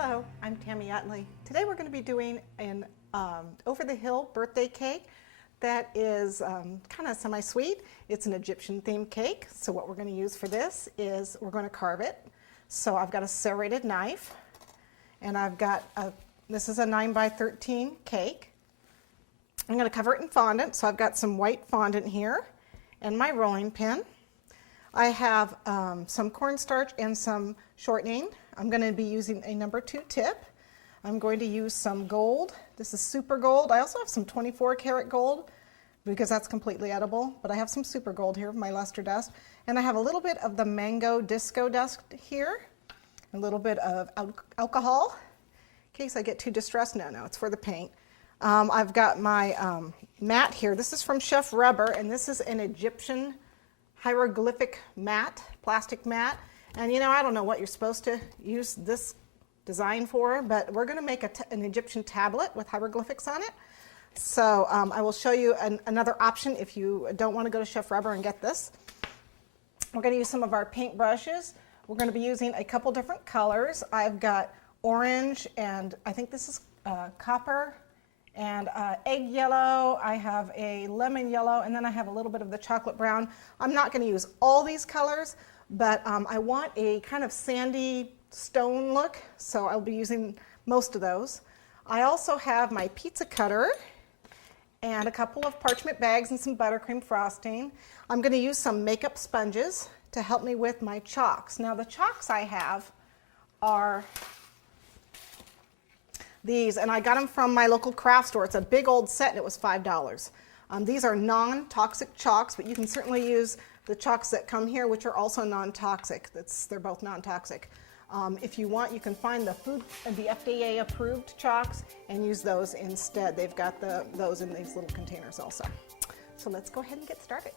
Hello, I'm Tami Utley. Today we're going to be doing an over-the-hill birthday cake that is kind of semi-sweet. It's an Egyptian themed cake. So what we're going to use for this is we're going to carve it. So I've got a serrated knife and I've got this is a 9 by 13 cake. I'm going to cover it in fondant. So I've got some white fondant here and my rolling pin. I have some cornstarch and some shortening. I'm going to be using a number 2 tip. I'm going to use some gold. This is super gold. I also have some 24 karat gold because that's completely edible, but I have some super gold here, my luster dust. And I have a little bit of the mango disco dust here, a little bit of alcohol in case I get too distressed. No, it's for the paint. I've got my mat here. This is from Chef Rubber, and this is an Egyptian hieroglyphic mat, plastic mat. And you know, I don't know what you're supposed to use this design for, but we're going to make an Egyptian tablet with hieroglyphics on it. So I will show you another option if you don't want to go to Chef Rubber and get this. We're going to use some of our paint brushes. We're going to be using a couple different colors. I've got orange, and I think this is copper, and egg yellow. I have a lemon yellow, and then I have a little bit of the chocolate brown. I'm not going to use all these colors, but I want a kind of sandy stone look, so I'll be using most of those. I also have my pizza cutter and a couple of parchment bags and some buttercream frosting. I'm going to use some makeup sponges to help me with my chalks. Now the chalks I have are these, and I got them from my local craft store. It's a big old set and it was $5. These are non-toxic chalks, but you can certainly use the chalks that come here, which are also non-toxic. They're both non-toxic. If you want, you can find the FDA approved chalks and use those instead. They've got those in these little containers also. So let's go ahead and get started.